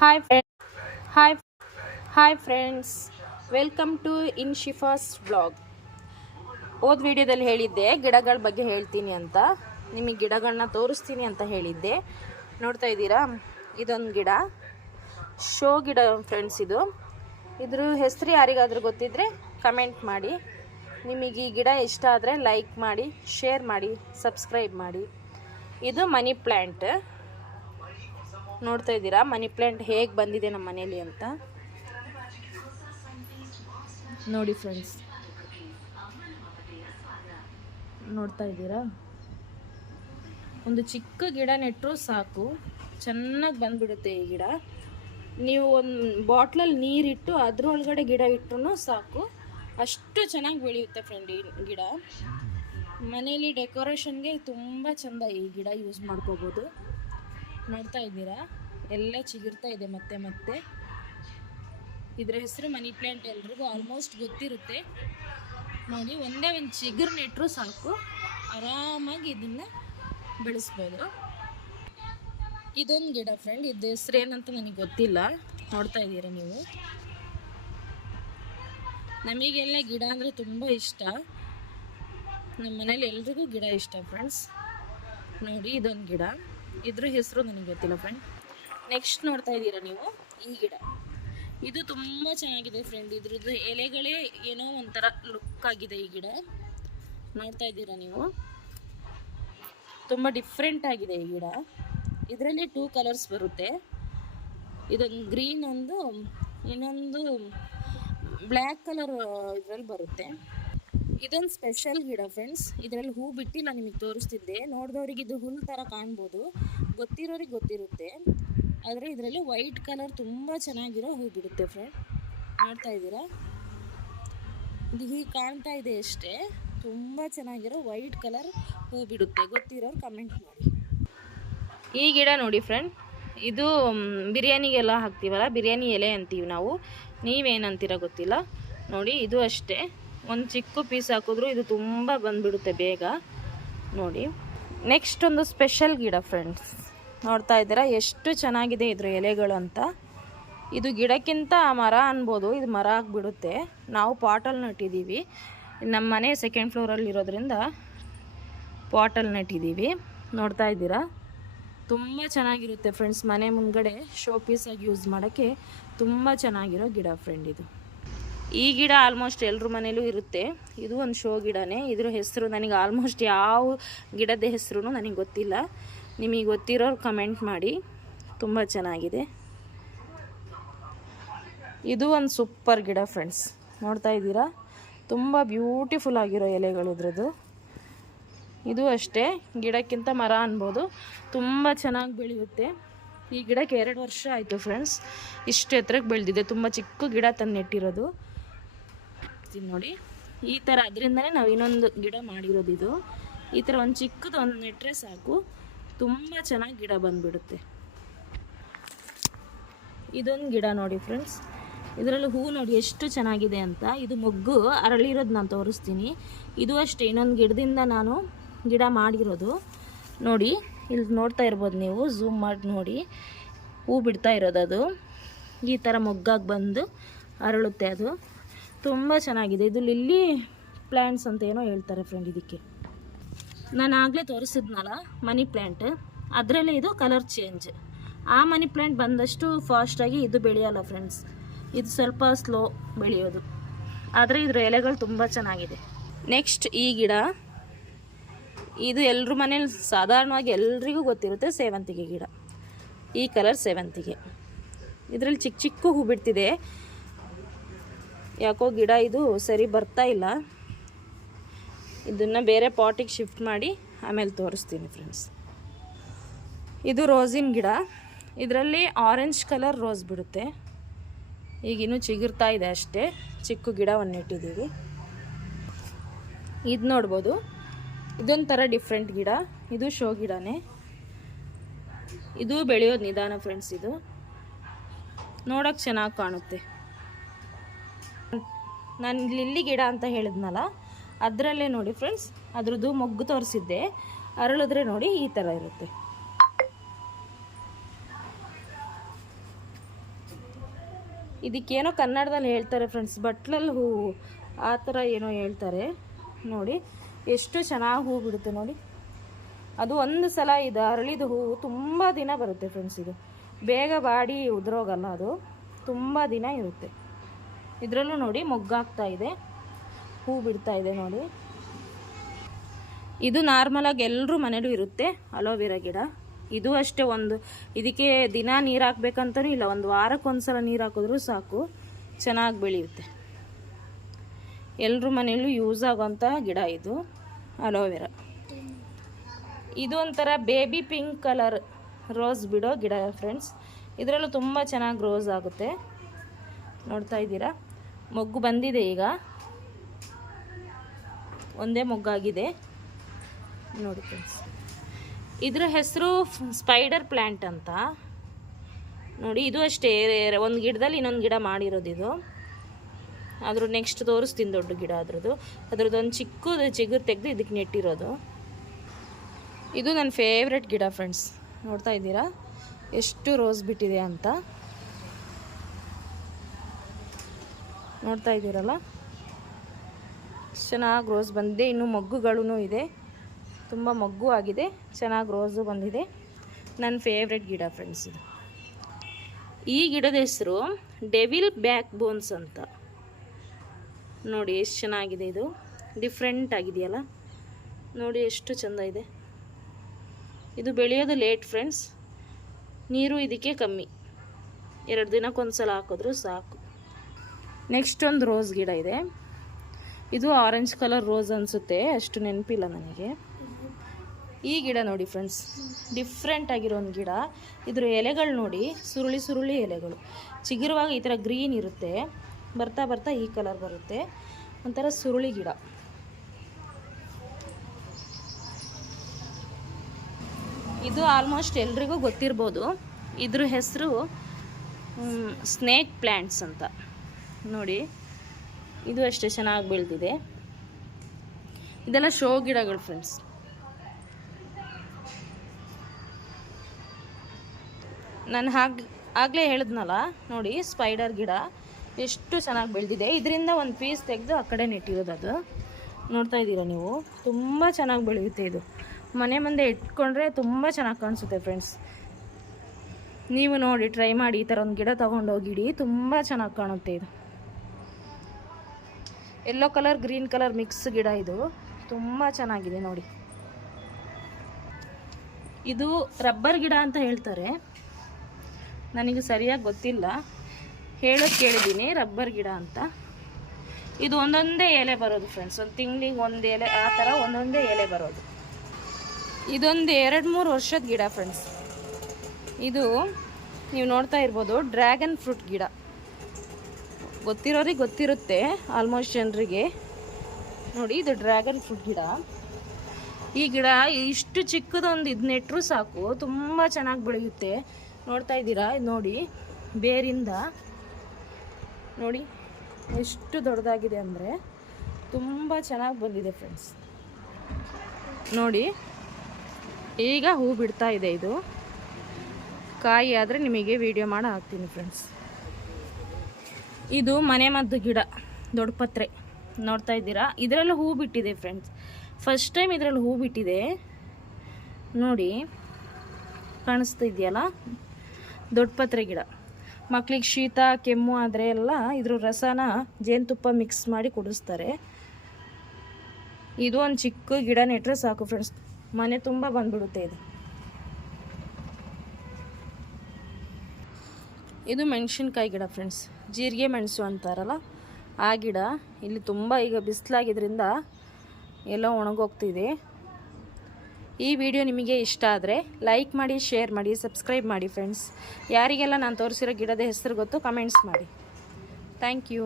Hi friend hi hi friends, welcome to in Shifa's vlog. ಹೋದ ವಿಡಿಯೋದಲ್ಲಿ ಹೇಳಿದ್ದೆ ಗಿಡಗಳ ಬಗ್ಗೆ ಹೇಳ್ತೀನಿ ಅಂತ, ನಿಮಗೆ ಗಿಡಗಳನ್ನ ತೋರಿಸ್ತೀನಿ ಅಂತ ಹೇಳಿದ್ದೆ. ನೋಡ್ತಾ ಇದ್ದೀರಾ, ಇದೊಂದು ಗಿಡ, ಶೋ ಗಿಡ ಫ್ರೆಂಡ್ಸ್. ಇದ್ರ ಹೆಸರು ಯಾರಿಗಾದ್ರೂ ಗೊತ್ತಿದ್ದರೆ ಕಮೆಂಟ್ ಮಾಡಿ. ನಿಮಗೆ ಈ ಗಿಡ ಇಷ್ಟ ಆದರೆ ಲೈಕ್ ಮಾಡಿ, ಶೇರ್ ಮಾಡಿ, ಸಬ್ಸ್ಕ್ರೈಬ್ ಮಾಡಿ. ಇದು ಮನಿ ಪ್ಲ್ಯಾಂಟ್. ನೋಡ್ತಾ ಇದ್ದೀರಾ ಮನಿ ಪ್ಲ್ಯಾಂಟ್ ಹೇಗೆ ಬಂದಿದೆ ನಮ್ಮ ಮನೇಲಿ ಅಂತ ನೋಡಿ ಫ್ರೆಂಡ್ಸ್. ನೋಡ್ತಾ ಇದ್ದೀರಾ, ಒಂದು ಚಿಕ್ಕ ಗಿಡ ನೆಟ್ಟರು ಸಾಕು, ಚೆನ್ನಾಗಿ ಬಂದ್ಬಿಡುತ್ತೆ ಈ ಗಿಡ. ನೀವು ಒಂದು ಬಾಟ್ಲಲ್ಲಿ ನೀರಿಟ್ಟು ಅದರೊಳಗಡೆ ಗಿಡ ಇಟ್ಟರು ಸಾಕು, ಅಷ್ಟು ಚೆನ್ನಾಗಿ ಬೆಳೆಯುತ್ತೆ ಫ್ರೆಂಡ್ ಈ ಗಿಡ. ಮನೇಲಿ ಡೆಕೋರೇಷನ್ಗೆ ತುಂಬ ಚೆಂದ ಈ ಗಿಡ ಯೂಸ್ ಮಾಡ್ಕೋಬೋದು. ನೋಡ್ತಾ ಇದ್ದೀರಾ, ಎಲ್ಲ ಚಿಗುರ್ತಾ ಇದೆ ಮತ್ತೆ ಮತ್ತೆ. ಇದರ ಹೆಸರು ಮನಿ ಪ್ಲ್ಯಾಂಟ್, ಎಲ್ರಿಗೂ ಆಲ್ಮೋಸ್ಟ್ ಗೊತ್ತಿರುತ್ತೆ. ನೋಡಿ, ಒಂದೇ ಒಂದು ಚಿಗುರು ನೆಟ್ಟರು ಸಾಕು, ಆರಾಮಾಗಿ ಇದನ್ನು ಬೆಳೆಸ್ಬೋದು. ಇದೊಂದು ಗಿಡ ಫ್ರೆಂಡ್, ಇದು ಹೆಸರು ಏನಂತ ನನಗೆ ಗೊತ್ತಿಲ್ಲ. ನೋಡ್ತಾ ಇದ್ದೀರಾ ನೀವು, ನಮಗೆಲ್ಲ ಗಿಡ ಅಂದರೆ ತುಂಬ ಇಷ್ಟ. ನಮ್ಮ ಮನೇಲಿ ಎಲ್ರಿಗೂ ಗಿಡ ಇಷ್ಟ ಫ್ರೆಂಡ್ಸ್. ನೋಡಿ, ಇದೊಂದು ಗಿಡ, ಇದ್ರ ಹೆಸರು ನನಗೆ ಗೊತ್ತಿಲ್ಲ ಫ್ರೆಂಡ್. ನೆಕ್ಸ್ಟ್ ನೋಡ್ತಾ ಇದ್ದೀರಾ ನೀವು, ಈ ಗಿಡ, ಇದು ತುಂಬ ಚೆನ್ನಾಗಿದೆ ಫ್ರೆಂಡ್. ಇದ್ರದ್ದು ಎಲೆಗಳೇ ಏನೋ ಒಂಥರ ಲುಕ್ ಆಗಿದೆ ಈ ಗಿಡ. ನೋಡ್ತಾ ಇದ್ದೀರಾ ನೀವು, ತುಂಬ ಡಿಫ್ರೆಂಟ್ ಆಗಿದೆ ಈ ಗಿಡ. ಇದರಲ್ಲಿ 2 ಕಲರ್ಸ್ ಬರುತ್ತೆ, ಇದೊಂದು ಗ್ರೀನ್, ಇನ್ನೊಂದು ಬ್ಲ್ಯಾಕ್ ಕಲರ್ ಇದರಲ್ಲಿ ಬರುತ್ತೆ. ಇದೊಂದು ಸ್ಪೆಷಲ್ ಗಿಡ ಫ್ರೆಂಡ್ಸ್. ಇದರಲ್ಲಿ ಹೂ ಬಿಟ್ಟಿಲ್ಲ, ನಿಮಗೆ ತೋರಿಸ್ತಿದ್ದೆ. ನೋಡಿದವ್ರಿಗೆ ಇದು ಹುಲ್ ಥರ ಕಾಣ್ಬೋದು, ಗೊತ್ತಿರೋರಿಗೆ ಗೊತ್ತಿರುತ್ತೆ. ಆದರೆ ಇದರಲ್ಲಿ ವೈಟ್ ಕಲರ್ ತುಂಬ ಚೆನ್ನಾಗಿರೋ ಹೂ ಬಿಡುತ್ತೆ ಫ್ರೆಂಡ್. ನೋಡ್ತಾ ಇದ್ದೀರಾ, ಇದು ಹೀಗೆ ಕಾಣ್ತಾ ಇದೆ ಅಷ್ಟೇ, ತುಂಬ ಚೆನ್ನಾಗಿರೋ ವೈಟ್ ಕಲರ್ ಹೂ ಬಿಡುತ್ತೆ. ಗೊತ್ತಿರೋರು ಕಮೆಂಟ್ ಮಾಡಿ. ಈ ಗಿಡ ನೋಡಿ ಫ್ರೆಂಡ್, ಇದು ಬಿರಿಯಾನಿಗೆಲ್ಲ ಹಾಕ್ತೀವಲ್ಲ, ಬಿರಿಯಾನಿ ಎಲೆ ಅಂತೀವಿ ನಾವು, ನೀವೇನಂತೀರ ಗೊತ್ತಿಲ್ಲ. ನೋಡಿ, ಇದು ಅಷ್ಟೇ, ಒಂದು ಚಿಕ್ಕ ಪೀಸ್ ಹಾಕಿದ್ರು ಇದು ತುಂಬ ಬಂದುಬಿಡುತ್ತೆ ಬೇಗ. ನೋಡಿ, ನೆಕ್ಸ್ಟ್ ಒಂದು ಸ್ಪೆಷಲ್ ಗಿಡ ಫ್ರೆಂಡ್ಸ್. ನೋಡ್ತಾ ಇದ್ದೀರಾ ಎಷ್ಟು ಚೆನ್ನಾಗಿದೆ ಇದ್ರ ಎಲೆಗಳು ಅಂತ. ಇದು ಗಿಡಕ್ಕಿಂತ ಮರ ಅನ್ಬೋದು, ಇದು ಮರ ಆಗಿಬಿಡುತ್ತೆ. ನಾವು ಪಾಟಲ್ಲಿ ನಟ್ಟಿದ್ದೀವಿ, ನಮ್ಮ ಮನೆ 2nd ಫ್ಲೋರಲ್ಲಿ ಇರೋದ್ರಿಂದ ಪಾಟಲ್ಲಿ ನಟ್ಟಿದ್ದೀವಿ. ನೋಡ್ತಾ ಇದ್ದೀರಾ, ತುಂಬ ಚೆನ್ನಾಗಿರುತ್ತೆ ಫ್ರೆಂಡ್ಸ್. ಮನೆ ಮುಂದ್ಗಡೆ ಶೋ ಪೀಸಾಗಿ ಯೂಸ್ ಮಾಡೋಕ್ಕೆ ತುಂಬ ಚೆನ್ನಾಗಿರೋ ಗಿಡ ಫ್ರೆಂಡ್ ಇದು. ಈ ಗಿಡ ಆಲ್ಮೋಸ್ಟ್ ಎಲ್ಲರ ಮನೇಲೂ ಇರುತ್ತೆ. ಇದು ಒಂದು ಶೋ ಗಿಡನೇ. ಇದ್ರ ಹೆಸರು ನನಗೆ ಆಲ್ಮೋಸ್ಟ್ ಯಾವ ಗಿಡದ ಹೆಸರು ನನಗೆ ಗೊತ್ತಿಲ್ಲ. ನಿಮಗೆ ಗೊತ್ತಿರೋರು ಕಮೆಂಟ್ ಮಾಡಿ. ತುಂಬ ಚೆನ್ನಾಗಿದೆ. ಇದು ಒಂದು ಸೂಪರ್ ಗಿಡ ಫ್ರೆಂಡ್ಸ್. ನೋಡ್ತಾ ಇದ್ದೀರಾ, ತುಂಬ ಬ್ಯೂಟಿಫುಲ್ ಆಗಿರೋ ಎಲೆಗಳು ಇದ್ರದ್ದು. ಇದು ಅಷ್ಟೇ, ಗಿಡಕ್ಕಿಂತ ಮರ ಅನ್ಬೋದು, ತುಂಬ ಚೆನ್ನಾಗಿ ಬೆಳೆಯುತ್ತೆ. ಈ ಗಿಡಕ್ಕೆ 2 ವರ್ಷ ಆಯಿತು ಫ್ರೆಂಡ್ಸ್, ಇಷ್ಟು ಎತ್ತರಕ್ಕೆ ಬೆಳೆದಿದೆ. ತುಂಬ ಚಿಕ್ಕ ಗಿಡ ತಂದು ನೆಟ್ಟಿರೋದು ನೋಡಿ. ಈ ಥರ ಅದರಿಂದನೇ ನಾವು ಇನ್ನೊಂದು ಗಿಡ ಮಾಡಿರೋದು. ಇದು ಈ ಥರ ಒಂದು ಚಿಕ್ಕದು ಒಂದು ನೆಟ್ಟರೆ ಸಾಕು, ತುಂಬ ಚೆನ್ನಾಗಿ ಗಿಡ ಬಂದುಬಿಡುತ್ತೆ. ಇದೊಂದು ಗಿಡ ನೋಡಿ ಫ್ರೆಂಡ್ಸ್, ಇದರಲ್ಲಿ ಹೂ ನೋಡಿ ಎಷ್ಟು ಚೆನ್ನಾಗಿದೆ ಅಂತ. ಇದು ಮೊಗ್ಗು ಅರಳಿರೋದು ನಾನು ತೋರಿಸ್ತೀನಿ. ಇದು ಅಷ್ಟೇ, ಇನ್ನೊಂದು ಗಿಡದಿಂದ ನಾನು ಗಿಡ ಮಾಡಿರೋದು. ನೋಡಿ, ಇಲ್ಲಿ ನೋಡ್ತಾ ಇರ್ಬೋದು ನೀವು, ಝೂಮ್ ಮಾಡಿ ನೋಡಿ, ಹೂ ಬಿಡ್ತಾ ಇರೋದು ಅದು. ಈ ಥರ ಮೊಗ್ಗಾಗಿ ಬಂದು ಅರಳುತ್ತೆ, ಅದು ತುಂಬ ಚೆನ್ನಾಗಿದೆ. ಇದು ಲಿಲ್ಲಿ ಪ್ಲ್ಯಾಂಟ್ಸ್ ಅಂತ ಏನೋ ಹೇಳ್ತಾರೆ ಫ್ರೆಂಡ್ ಇದಕ್ಕೆ. ನಾನು ಆಗಲೇ ತೋರಿಸಿದ್ನಲ್ಲ ಮನಿ ಪ್ಲ್ಯಾಂಟ್, ಅದರಲ್ಲೇ ಇದು ಕಲರ್ ಚೇಂಜ್. ಆ ಮನಿ ಪ್ಲ್ಯಾಂಟ್ ಬಂದಷ್ಟು ಫಾಸ್ಟಾಗಿ ಇದು ಬೆಳೆಯೋಲ್ಲ ಫ್ರೆಂಡ್ಸ್, ಇದು ಸ್ವಲ್ಪ ಸ್ಲೋ ಬೆಳೆಯೋದು. ಆದರೆ ಇದರ ಎಲೆಗಳು ತುಂಬ ಚೆನ್ನಾಗಿದೆ. ನೆಕ್ಸ್ಟ್ ಈ ಗಿಡ, ಇದು ಎಲ್ಲರ ಮನೇಲಿ ಸಾಧಾರಣವಾಗಿ ಎಲ್ರಿಗೂ ಗೊತ್ತಿರುತ್ತೆ, ಸೇವಂತಿಗೆ ಗಿಡ. ಈ ಕಲರ್ ಸೇವಂತಿಗೆ, ಇದರಲ್ಲಿ ಚಿಕ್ಕ ಚಿಕ್ಕ ಹೂ ಬಿಡ್ತಿದೆ. ಯಾಕೋ ಗಿಡ ಇದು ಸರಿ ಬರ್ತಾ ಇಲ್ಲ. ಇದನ್ನು ಬೇರೆ ಪಾಟಿಗೆ ಶಿಫ್ಟ್ ಮಾಡಿ ಆಮೇಲೆ ತೋರಿಸ್ತೀನಿ ಫ್ರೆಂಡ್ಸ್. ಇದು ರೋಸಿನ ಗಿಡ, ಇದರಲ್ಲಿ ಆರೆಂಜ್ ಕಲರ್ ರೋಸ್ ಬಿಡುತ್ತೆ. ಈಗಿನ್ನೂ ಚಿಗುರ್ತಾ ಇದೆ ಅಷ್ಟೇ, ಚಿಕ್ಕ ಗಿಡವನ್ನು ಇಟ್ಟಿದ್ದೀವಿ. ಇದು ನೋಡ್ಬೋದು, ಇದೊಂಥರ ಡಿಫ್ರೆಂಟ್ ಗಿಡ. ಇದು ಶೋ ಗಿಡನೇ, ಇದು ಬೆಳೆಯೋದು ನಿಧಾನ ಫ್ರೆಂಡ್ಸ್. ಇದು ನೋಡೋಕ್ಕೆ ಚೆನ್ನಾಗಿ ಕಾಣುತ್ತೆ. ನಾನು ಲಿಲ್ಲಿ ಗಿಡ ಅಂತ ಹೇಳಿದ್ನಲ್ಲ, ಅದರಲ್ಲೇ ನೋಡಿ ಫ್ರೆಂಡ್ಸ್, ಅದ್ರದ್ದು ಮೊಗ್ಗು ತೋರಿಸಿದ್ದೆ. ಅರಳಿದ್ರೆ ನೋಡಿ ಈ ಥರ ಇರುತ್ತೆ. ಇದಕ್ಕೇನೋ ಕನ್ನಡದಲ್ಲಿ ಹೇಳ್ತಾರೆ ಫ್ರೆಂಡ್ಸ್, ಬಟ್ಲಲ್ಲಿ ಹೂವು ಆ ಥರ ಏನೋ ಹೇಳ್ತಾರೆ. ನೋಡಿ ಎಷ್ಟು ಚೆನ್ನಾಗಿ ಹೂವು ಬಿಡುತ್ತೆ ನೋಡಿ. ಅದು ಒಂದು ಸಲ ಇದು ಅರಳಿದ ಹೂವು ತುಂಬ ದಿನ ಬರುತ್ತೆ ಫ್ರೆಂಡ್ಸ್. ಇದು ಬೇಗ ಬಾಡಿ ಉದುರೋಗಲ್ಲ, ಅದು ತುಂಬ ದಿನ ಇರುತ್ತೆ. ಇದರಲ್ಲೂ ನೋಡಿ ಮೊಗ್ಗಾಗ್ತಾ ಇದೆ, ಹೂ ಬಿಡ್ತಾ ಇದೆ ನೋಡಿ. ಇದು ನಾರ್ಮಲಾಗಿ ಎಲ್ಲರೂ ಮನೇಲೂ ಇರುತ್ತೆ ಅಲೋವೆರಾ ಗಿಡ. ಇದು ಅಷ್ಟೇ, ಇದಕ್ಕೆ ದಿನ ನೀರು ಹಾಕ್ಬೇಕಂತನೂ ಇಲ್ಲ, ಒಂದು ವಾರಕ್ಕೊಂದ್ಸಲ ನೀರು ಹಾಕಿದ್ರೂ ಸಾಕು, ಚೆನ್ನಾಗಿ ಬೆಳೆಯುತ್ತೆ. ಎಲ್ಲರೂ ಮನೆಯಲ್ಲೂ ಯೂಸ್ ಆಗೋಂಥ ಗಿಡ ಇದು ಅಲೋವೆರಾ. ಇದು ಒಂಥರ ಬೇಬಿ ಪಿಂಕ್ ಕಲರ್ ರೋಸ್ ಬಿಡೋ ಗಿಡ ಫ್ರೆಂಡ್ಸ್. ಇದರಲ್ಲೂ ತುಂಬ ಚೆನ್ನಾಗಿ ರೋಸ್ ಆಗುತ್ತೆ. ನೋಡ್ತಾ ಇದ್ದೀರಾ, ಮೊಗ್ಗು ಬಂದಿದೆ, ಈಗ ಒಂದೇ ಮೊಗ್ಗಾಗಿದೆ ನೋಡಿ ಫ್ರೆಂಡ್ಸ್. ಇದರ ಹೆಸರು ಸ್ಪೈಡರ್ ಪ್ಲ್ಯಾಂಟ್ ಅಂತ ನೋಡಿ. ಇದು ಅಷ್ಟೇ, ಒಂದು ಗಿಡದಲ್ಲಿ ಇನ್ನೊಂದು ಗಿಡ ಮಾಡಿರೋದು ಇದು. ಅದ್ರ ನೆಕ್ಸ್ಟ್ ತೋರಿಸ್ತೀನಿ ದೊಡ್ಡ ಗಿಡ ಅದ್ರದ್ದು ಒಂದು ಚಿಕ್ಕದು ಚಿಗುರು ತೆಗೆದು ಇದಕ್ಕೆ ನೆಟ್ಟಿರೋದು. ಇದು ನನ್ನ ಫೇವ್ರೆಟ್ ಗಿಡ ಫ್ರೆಂಡ್ಸ್. ನೋಡ್ತಾ ಇದ್ದೀರಾ ಎಷ್ಟು ರೋಸ್ ಬಿಟ್ಟಿದೆ ಅಂತ. ನೋಡ್ತಾ ಇದ್ದೀರಲ್ಲ, ಚೆನ್ನಾಗಿ ರೋಸ್ ಬಂದಿದೆ. ಇನ್ನು ಮೊಗ್ಗುಗಳೂ ಇದೆ, ತುಂಬ ಮೊಗ್ಗು ಆಗಿದೆ, ಚೆನ್ನಾಗಿ ರೋಸು ಬಂದಿದೆ. ನನ್ನ ಫೇವ್ರೆಟ್ ಗಿಡ ಫ್ರೆಂಡ್ಸ್ ಇದು. ಈ ಗಿಡದ ಹೆಸರು ಡೆವಿಲ್ ಬ್ಯಾಕ್ ಬೋನ್ಸ್ ಅಂತ. ನೋಡಿ ಎಷ್ಟು ಚೆನ್ನಾಗಿದೆ, ಇದು ಡಿಫ್ರೆಂಟ್ ಆಗಿದೆಯಲ್ಲ ನೋಡಿ, ಎಷ್ಟು ಚೆಂದ ಇದೆ. ಇದು ಬೆಳೆಯೋದು ಲೇಟ್ ಫ್ರೆಂಡ್ಸ್, ನೀರು ಇದಕ್ಕೆ ಕಮ್ಮಿ, 2 ದಿನಕ್ಕೊಂದ್ಸಲ ಹಾಕಿದ್ರೂ ಸಾಕು. ನೆಕ್ಸ್ಟ್ ಒಂದು ರೋಸ್ ಗಿಡ ಇದೆ. ಇದು ಆರೆಂಜ್ ಕಲರ್ ರೋಸ್ ಅನಿಸುತ್ತೆ, ಅಷ್ಟು ನೆನಪಿಲ್ಲ ನನಗೆ. ಈ ಗಿಡ ನೋಡಿ ಫ್ರೆಂಡ್ಸ್, ಡಿಫ್ರೆಂಟ್ ಆಗಿರೋ ಒಂದು ಗಿಡ. ಇದ್ರ ಎಲೆಗಳು ನೋಡಿ, ಸುರುಳಿ ಸುರುಳಿ ಎಲೆಗಳು, ಚಿಗುರುವಾಗ ಈ ಥರ ಗ್ರೀನ್ ಇರುತ್ತೆ, ಬರ್ತಾ ಬರ್ತಾ ಈ ಕಲರ್ ಬರುತ್ತೆ, ಒಂಥರ ಸುರುಳಿ ಗಿಡ. ಇದು ಆಲ್ಮೋಸ್ಟ್ ಎಲ್ರಿಗೂ ಗೊತ್ತಿರ್ಬೋದು. ಇದ್ರ ಹೆಸರು ಸ್ನೇಕ್ ಪ್ಲ್ಯಾಂಟ್ಸ್ ಅಂತ ನೋಡಿ. ಇದು ಅಷ್ಟೇ ಚೆನ್ನಾಗಿ ಬೆಳೆದಿದೆ. ಇದೆಲ್ಲ ಶೋ ಗಿಡಗಳು ಫ್ರೆಂಡ್ಸ್. ನಾನು ಆಗಲೇ ಹೇಳಿದ್ನಲ್ಲ ನೋಡಿ, ಸ್ಪೈಡರ್ ಗಿಡ ಎಷ್ಟು ಚೆನ್ನಾಗಿ ಬೆಳೆದಿದೆ. ಇದರಿಂದ ಒಂದು ಪೀಸ್ ತೆಗೆದು ಆ ಕಡೆ ನೆಟ್ಟಿರೋದು ಅದು. ನೋಡ್ತಾ ಇದ್ದೀರಾ ನೀವು, ತುಂಬ ಚೆನ್ನಾಗಿ ಬೆಳೆಯುತ್ತೆ. ಇದು ಮನೆ ಮುಂದೆ ಇಟ್ಕೊಂಡ್ರೆ ತುಂಬ ಚೆನ್ನಾಗಿ ಕಾಣಿಸುತ್ತೆ ಫ್ರೆಂಡ್ಸ್. ನೀವು ನೋಡಿ, ಟ್ರೈ ಮಾಡಿ, ಈ ಥರ ಒಂದು ಗಿಡ ತೊಗೊಂಡೋಗಿಡಿ, ತುಂಬ ಚೆನ್ನಾಗಿ ಕಾಣುತ್ತೆ. ಇದು yellow colour green colour mix ಗಿಡ, ಇದು ತುಂಬ ಚೆನ್ನಾಗಿದೆ ನೋಡಿ. ಇದು ರಬ್ಬರ್ ಗಿಡ ಅಂತ ಹೇಳ್ತಾರೆ, ನನಗೆ ಸರಿಯಾಗಿ ಗೊತ್ತಿಲ್ಲ, ಹೇಳೋದು ಕೇಳಿದ್ದೀನಿ ರಬ್ಬರ್ ಗಿಡ ಅಂತ. ಇದು ಒಂದೊಂದೇ ಎಲೆ ಬರೋದು ಫ್ರೆಂಡ್ಸ್, ಒಂದು ತಿಂಗಳಿಗೆ ಒಂದು ಎಲೆ, ಆ ಥರ ಒಂದೊಂದೇ ಎಲೆ ಬರೋದು. ಇದೊಂದು 2-3 ವರ್ಷದ ಗಿಡ ಫ್ರೆಂಡ್ಸ್. ಇದು ನೀವು ನೋಡ್ತಾ ಇರ್ಬೋದು, ಡ್ರ್ಯಾಗನ್ ಫ್ರೂಟ್ ಗಿಡ. ಗೊತ್ತಿರೋರಿಗೆ ಗೊತ್ತಿರುತ್ತೆ ಆಲ್ಮೋಸ್ಟ್ ಜನರಿಗೆ. ನೋಡಿ, ಇದು ಡ್ರ್ಯಾಗನ್ ಫ್ರೂಟ್ ಗಿಡ. ಈ ಗಿಡ ಇಷ್ಟು ಚಿಕ್ಕದೊಂದು ಇದು ನೆಟ್ಟರೂ ಸಾಕು, ತುಂಬ ಚೆನ್ನಾಗಿ ಬೆಳೆಯುತ್ತೆ. ನೋಡ್ತಾ ಇದ್ದೀರಾ, ಇದು ನೋಡಿ, ಬೇರಿಂದ ನೋಡಿ ಎಷ್ಟು ದೊಡ್ಡದಾಗಿದೆ ಅಂದರೆ, ತುಂಬ ಚೆನ್ನಾಗಿ ಬಂದಿದೆ ಫ್ರೆಂಡ್ಸ್. ನೋಡಿ, ಈಗ ಹೂ ಬಿಡ್ತಾ ಇದೆ. ಇದು ಕಾಯಿ ಆದರೆ ನಿಮಗೆ ವಿಡಿಯೋ ಮಾಡಿ ಹಾಕ್ತೀನಿ ಫ್ರೆಂಡ್ಸ್. ಇದು ಮನೆ ಮದ್ದು ಗಿಡ, ದೊಡ್ಡ ಪತ್ರೆ. ನೋಡ್ತಾ ಇದ್ದೀರಾ, ಇದರಲ್ಲೂ ಹೂ ಬಿಟ್ಟಿದೆ ಫ್ರೆಂಡ್ಸ್. ಫಸ್ಟ್ ಟೈಮ್ ಇದರಲ್ಲಿ ಹೂ ಬಿಟ್ಟಿದೆ ನೋಡಿ, ಕಾಣಿಸ್ತಾ ಇದೆಯಲ್ಲ. ದೊಡ್ಡ ಪತ್ರೆ ಗಿಡ. ಮಕ್ಕಳಿಗೆ ಶೀತ ಕೆಮ್ಮು ಆದರೆ ಎಲ್ಲ ಇದ್ರ ರಸನ ಜೇನುತುಪ್ಪ ಮಿಕ್ಸ್ ಮಾಡಿ ಕುಡಿಸ್ತಾರೆ. ಇದು ಒಂದು ಚಿಕ್ಕ ಗಿಡ ನೆಟ್ಟರೆ ಸಾಕು ಫ್ರೆಂಡ್ಸ್, ಮನೆ ತುಂಬ ಬಂದ್ಬಿಡುತ್ತೆ. ಇದು ಮೆಣಸಿನ್ಕಾಯಿ ಗಿಡ ಫ್ರೆಂಡ್ಸ್, ಜೀರಿಗೆ ಮೆಣಸು ಅಂತಾರಲ್ಲ ಆ ಗಿಡ. ಇಲ್ಲಿ ತುಂಬ ಈಗ ಬಿಸಿಲಾಗಿದ್ದರಿಂದ ಎಲ್ಲ ಒಣಗೋಗ್ತಿದೆ. ಈ ವಿಡಿಯೋ ನಿಮಗೆ ಇಷ್ಟ ಆದರೆ ಲೈಕ್ ಮಾಡಿ, ಶೇರ್ ಮಾಡಿ, ಸಬ್ಸ್ಕ್ರೈಬ್ ಮಾಡಿ ಫ್ರೆಂಡ್ಸ್. ಯಾರಿಗೆಲ್ಲ ನಾನು ತೋರಿಸಿರೋ ಗಿಡದ ಹೆಸರು ಗೊತ್ತು ಕಮೆಂಟ್ಸ್ ಮಾಡಿ. Thank you.